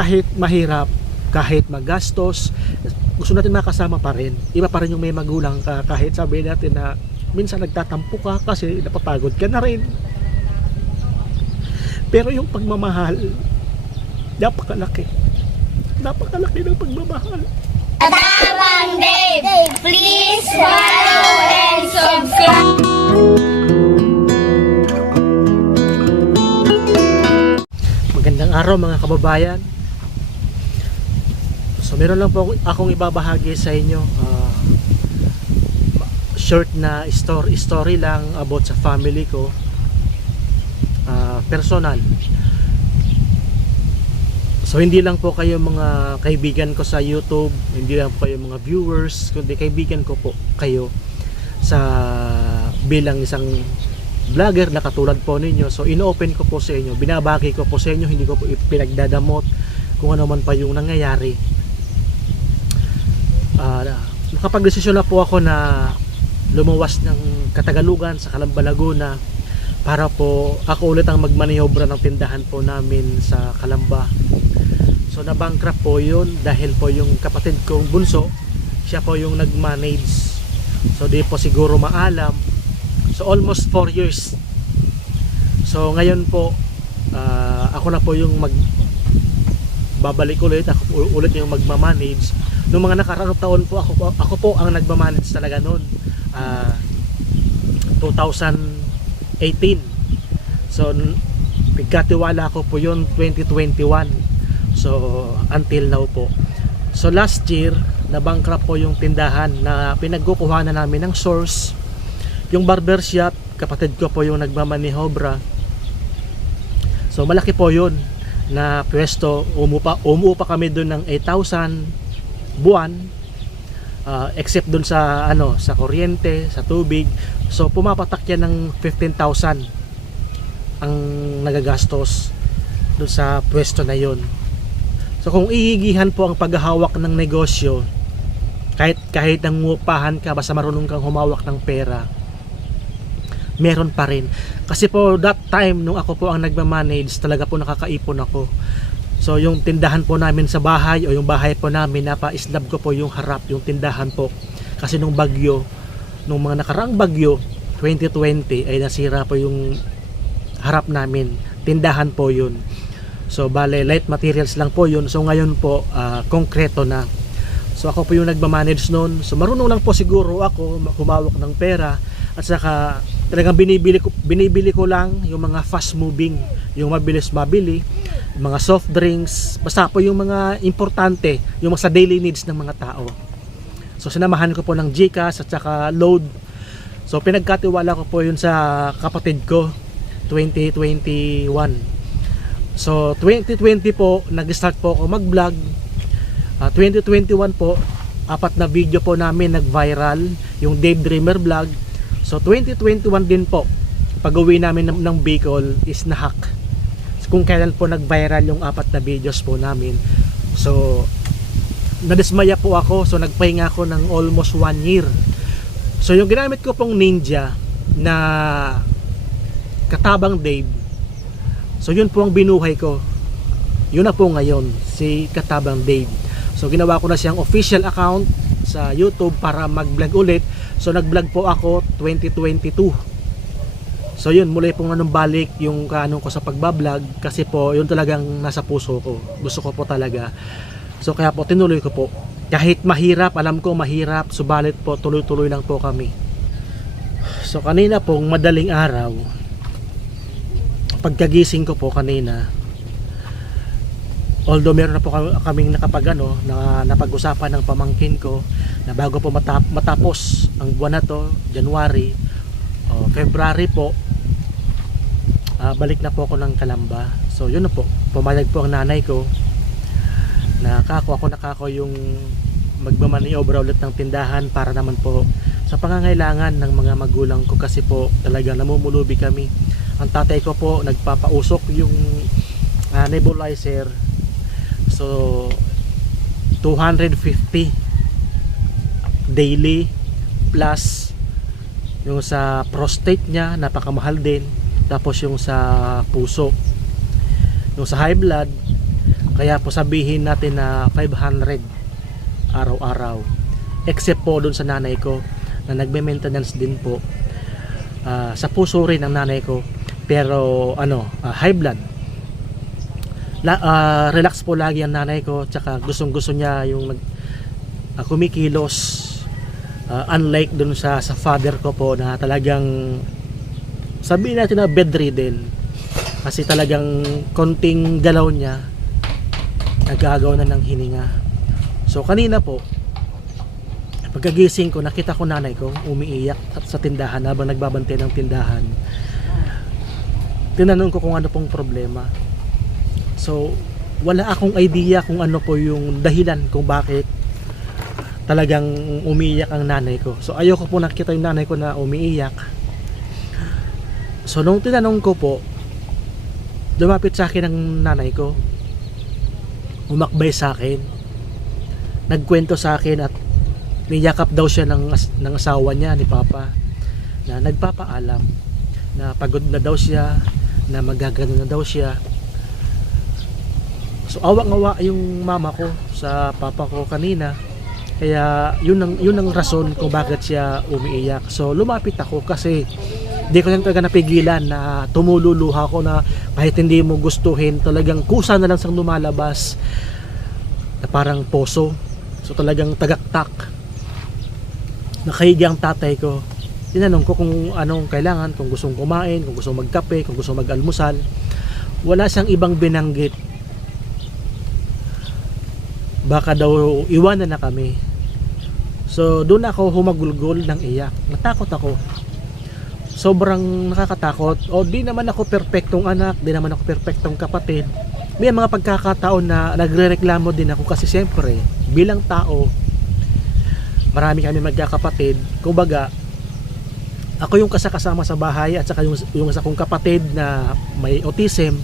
kahit mahirap, kahit magastos, gusto natin makasama pa rin. Iba pa rin yung may magulang ka, kahit sabihin natin na minsan nagtatampo ka kasi napapagod ka na rin. Pero yung pagmamahal, napakalaki. Napakalaki ng pagmamahal. Katabang Dave, please follow and subscribe. Magandang araw mga kababayan. So meron lang po akong ibabahagi sa inyo, short na story lang about sa family ko, personal. So hindi lang po kayo mga kaibigan ko sa YouTube, hindi lang po kayo mga viewers, kundi kaibigan ko po kayo sa bilang isang vlogger na katulad po ninyo. So ino-open ko po sa inyo, binabagi ko po sa inyo, hindi ko po pinagdadamot kung ano man pa yung nangyayari. Nakapag-desisyon na po ako na lumuwas ng Katagalugan sa Calamba, Laguna para po ako ulit ang magmaniobra ng tindahan po namin sa Calamba. So na-bankrupt po yun dahil po yung kapatid kong bunso, siya po yung nag-manage. So di po siguro maalam. So almost 4 years. So ngayon po ako na po yung babalik ulit, ako ulit yung magmamanage. Noong mga nakaraang taon po ako po ang nagmamanage talaga noon. 2018. So pagkatiwala ko po yun 2021. So until now po. So last year na-bankrupt po yung tindahan na pinagkukuhanan namin ng source. Yung barbershop, kapatid ko po yung nagmamanihobra. So malaki po yun na pwesto. Umupa kami doon ng 8,000 buwan, except doon sa sa kuryente, sa tubig. So pumapatak yan ng 15,000 ang nagagastos doon sa pwesto na yon. So kung ihigihan po ang paghahawak ng negosyo, kahit nangungupahan ka, basta marunong kang humawak ng pera, meron pa rin. Kasi po that time nung ako po ang nagmamanage, talaga po nakakaipon ako. So yung tindahan po namin sa bahay, o yung bahay po namin, napa-slab ko po yung harap, yung tindahan po. Kasi nung bagyo, nung mga nakaraang bagyo 2020 ay nasira po yung harap namin. Tindahan po yun. So bale light materials lang po yun. So ngayon po konkreto na. So ako po yung nagmamanage noon. So marunong lang po siguro ako humawak ng pera. At saka talagang binibili ko lang yung mga fast moving, yung mabilis mabili, mga soft drinks, basta po yung mga importante, yung sa daily needs ng mga tao. So sinamahan ko po ng GCash at saka load. So pinagkatiwala ko po yun sa kapatid ko 2021. So 2020 po nag-start po ako mag-vlog. 2021 po 4 na video po namin nag-viral, yung Dave Dreamer vlog. So 2021 din po, pag-uwi namin ng Bicol is na-hack. So, kung kailan po nag-viral yung 4 na videos po namin. So nadismaya po ako. So nagpahinga ako ng almost 1 year. So yung ginamit ko pong Ninja na Katabang Dave, so yun po ang binuhay ko. Yun na po ngayon, si Katabang Dave. So ginawa ko na siyang official account sa YouTube para mag-vlog ulit. So nag-vlog po ako 2022. So yun, muli pong balik yung kaano ko sa pagbablog, kasi po yun talagang nasa puso ko. Gusto ko po talaga. So kaya po tinuloy ko po. Kahit mahirap, alam ko mahirap, subalit po tuloy-tuloy lang po kami. So kanina pong madaling araw, pagkagising ko po kanina, although meron na po kaming napag-usapan ng pamangkin ko na bago po matapos ang buwan na to, January o February po, balik na po ako ng Calamba. So yun na po, pumayag po ang nanay ko na ako yung magmamaniobra ulit ng tindahan para naman po sa pangangailangan ng mga magulang ko, kasi po talaga namumulubi kami. Ang tatay ko po nagpapausok yung nebulizer. So 250 daily, plus yung sa prostate niya napakamahal din, tapos yung sa puso, yung sa high blood Kaya po sabihin natin na 500 araw-araw. Except po dun sa nanay ko na nagme-maintenance din po. Sa puso rin ang nanay ko, pero high blood. Relax po lagi ang nanay ko, tsaka gustong-gusto niya yung kumikilos, unlike dun sa father ko po na talagang sabihin natin na bedridden, kasi talagang konting galaw niya nagagawa na ng hininga. So kanina po pagkagising ko, nakita ko nanay ko umiiyak sa tindahan habang nagbabantay ng tindahan. Tinanong ko kung ano pong problema. So wala akong idea kung ano po yung dahilan kung bakit talagang umiiyak ang nanay ko. So ayoko po nakita yung nanay ko na umiiyak. So nung tinanong ko po, lumapit sa akin ang nanay ko, umakbay sa akin, nagkwento sa akin at niyakap daw siya ng asawa niya, ni Papa, na nagpapaalam na pagod na daw siya, na magagano na daw siya. So awang-awa yung mama ko sa papa ko kanina, kaya yun ang rason kung bakit siya umiiyak. So lumapit ako kasi di ko na talaga napigilan na tumululuha ko, na kahit hindi mo gustuhin, talagang kusa na lang siyang lumalabas na parang poso. So talagang tagaktak. Nakahiga ang tatay ko. Tinanong ko kung anong kailangan, kung gustong kumain, kung gustong magkape, kung gustong mag-almusal. Wala siyang ibang binanggit. Baka daw iwanan na kami. So doon ako humagulgol ng iyak. Natakot ako. Sobrang nakakatakot. O di naman ako perpektong anak, di naman ako perpektong kapatid. May mga pagkakataon na nagrereklamo din ako kasi siyempre bilang tao, marami kami magkakapatid. Kumbaga, ako yung kasama sa bahay at saka yung isa kong kapatid na may autism.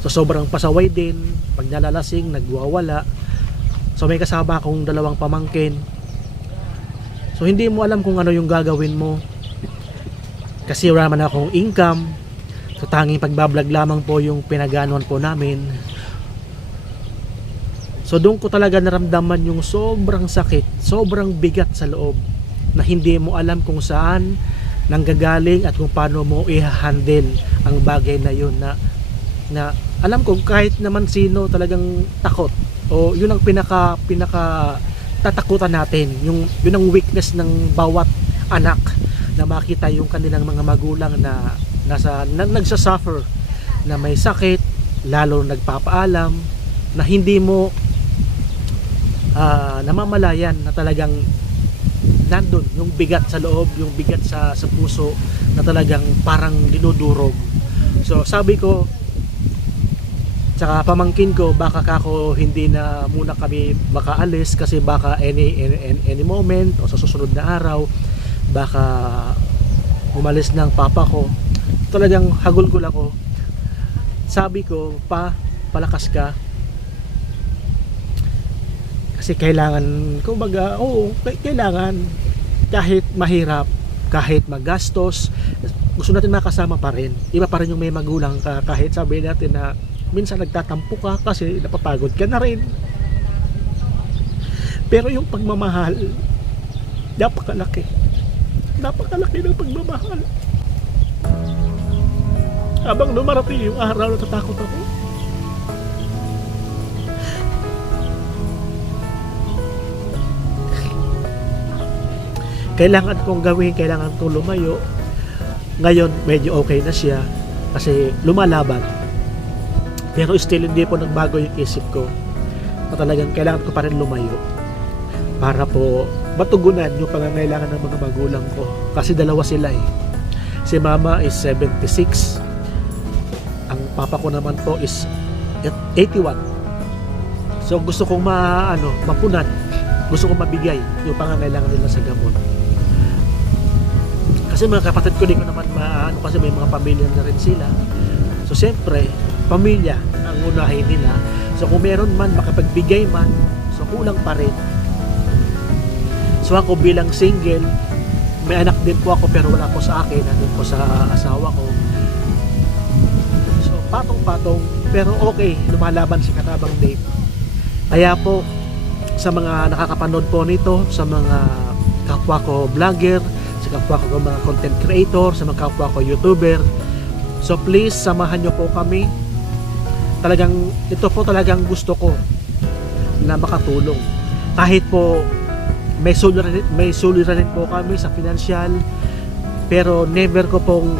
So sobrang pasaway din. Pag nalalasing, nagwawala. So may kasama akong dalawang pamangkin. So hindi mo alam kung ano yung gagawin mo. Kasi wala naman akong income. So tanging pagbablog lamang po yung pinaganuan po namin. So doon ko talaga naramdaman yung sobrang sakit, sobrang bigat sa loob, na hindi mo alam kung saan nanggagaling at kung paano mo i-handle ang bagay na yun, na alam ko kahit naman sino talagang takot, o yun ang pinaka tatakutan natin, yun ang weakness ng bawat anak, na makita yung kanilang mga magulang na nagsasuffer, na may sakit, lalo nagpapaalam, na hindi mo namamalayan na talagang nandun yung bigat sa loob, yung bigat sa puso, na talagang parang dinudurog. So sabi ko, tsaka pamangkin ko, baka kako hindi na muna kami makaalis kasi baka any moment o sa susunod na araw baka umalis ng papa ko. Talagang hagulgol ako. Sabi ko, palakas ka. Kasi kailangan, kumbaga, kailangan kahit mahirap, kahit magastos, gusto natin makasama pa rin. Iba pa rin yung may magulang ka, kahit sabihin natin na minsan nagtatampo ka kasi napapagod ka na rin. Pero yung pagmamahal, napakalaki. Napakalaki ng pagmamahal. Habang dumarating yung araw, natatakot ako. Kailangan kong gawin, kailangan kong lumayo. Ngayon medyo okay na siya kasi lumalaban, pero still hindi po nagbago yung isip ko na talagang kailangan ko pa rin lumayo para po matugunan yung pangangailangan ng mga magulang ko, kasi dalawa sila eh. Si mama is 76, ang papa ko naman po is 81. So gusto kong mapunan, gusto kong mabigay yung pangangailangan nila sa gamot. Kasi mga kapatid ko, di ko naman kasi may mga pamilya na rin sila. So siyempre, pamilya ang unahin nila. So kung meron man, makapagbigay man, so kulang pa rin. So ako bilang single, may anak din po ako pero wala po sa akin, nandun po sa asawa ko. So patong-patong pero okay, lumalaban si Katabang Dave. Kaya po, sa mga nakakapanood po nito, sa mga kapwa ko vlogger, sa kapwa ko mga content creator, sa mga kapwa ko YouTuber, so please samahan nyo po kami. Talagang ito po talagang gusto ko na makatulong. Kahit po may suliranin po kami sa financial, pero never ko pong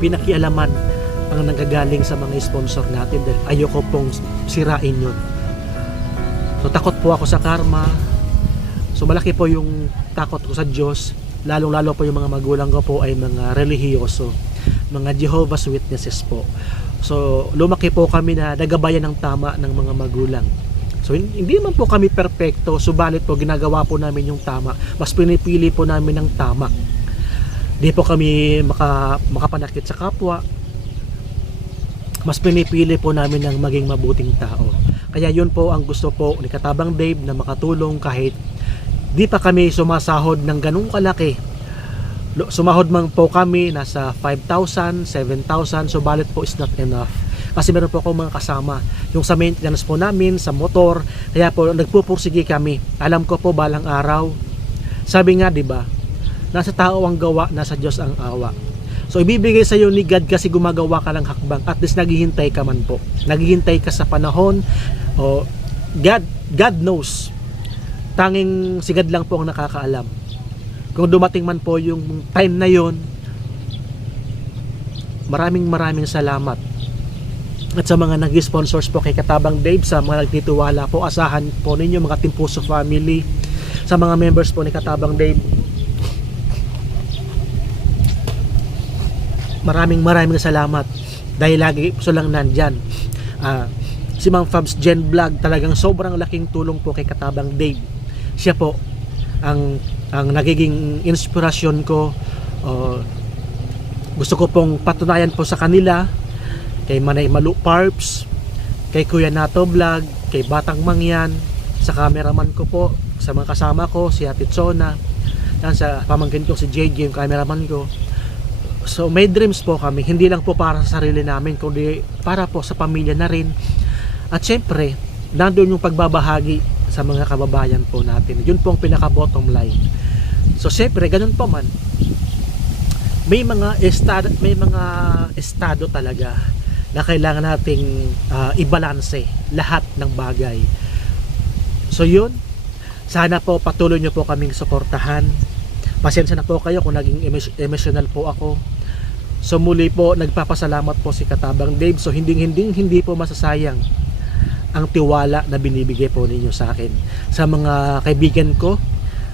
pinakialaman ang nanggagaling sa mga sponsor natin dahil ayoko pong sirain yun. So takot po ako sa karma. So malaki po yung takot ko sa Diyos. Lalong-lalo po yung mga magulang ko po ay mga relihiyoso, mga Jehovah's Witnesses po. So lumaki po kami na nagabayan ng tama ng mga magulang. So hindi naman po kami perpekto, subalit po ginagawa po namin yung tama. Mas pinipili po namin ng tama. Di po kami makapanakit sa kapwa. Mas pinipili po namin ng maging mabuting tao. Kaya yun po ang gusto po ni Katabang Dave, na makatulong kahit di pa kami sumasahod ng ganung kalaki. Sumahod man po kami nasa 5,000, 7,000, subalit po is not enough. Kasi meron po akong mga kasama yung sa maintenance po namin, sa motor. Kaya po nagpupursige kami. Alam ko po balang araw, sabi nga, di ba, nasa tao ang gawa, nasa Diyos ang awa. So ibibigay sa iyo ni God kasi gumagawa ka ng hakbang. At least naghihintay ka man po. Naghihintay ka sa panahon. O God knows. Tanging si God lang po ang nakakaalam. Kung dumating man po yung time na yon, maraming salamat. At sa mga nag-sponsors po kay Katabang Dave, sa mga nagtitiwala po, asahan po ninyo mga Timpuso family, sa mga members po ni Katabang Dave, maraming salamat dahil lagi so lang nandyan. Si Ma'am Fabs Gen Vlog, talagang sobrang laking tulong po kay Katabang Dave. Siya po ang nagiging inspirasyon ko. Gusto ko pong patunayan po sa kanila, kay Manay Malu Parps, kay Kuya Nato Vlog, kay Batang Mangyan, sa cameraman ko po, sa mga kasama ko, si Ate Tsona, sa pamangkin ko si JJ, yung cameraman ko. So may dreams po kami, hindi lang po para sa sarili namin, kundi para po sa pamilya na rin. At syempre, nandun yung pagbabahagi sa mga kababayan po natin. Yun po ang pinaka bottom line. So syempre, ganun po man, may mga estado talaga na kailangan nating ibalanse lahat ng bagay. So yun, sana po patuloy nyo po kaming suportahan. Pasensya na po kayo kung naging emotional po ako. So muli po, nagpapasalamat po si Katabang Dave. So hindi po masasayang ang tiwala na binibigay po ninyo sa akin. Sa mga kaibigan ko,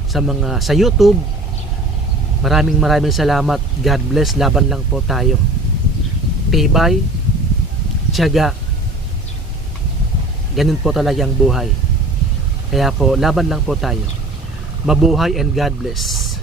sa YouTube, maraming salamat. God bless. Laban lang po tayo. Tibay, tiyaga. Ganun po talaga ang buhay. Kaya po, laban lang po tayo. Mabuhay and God bless.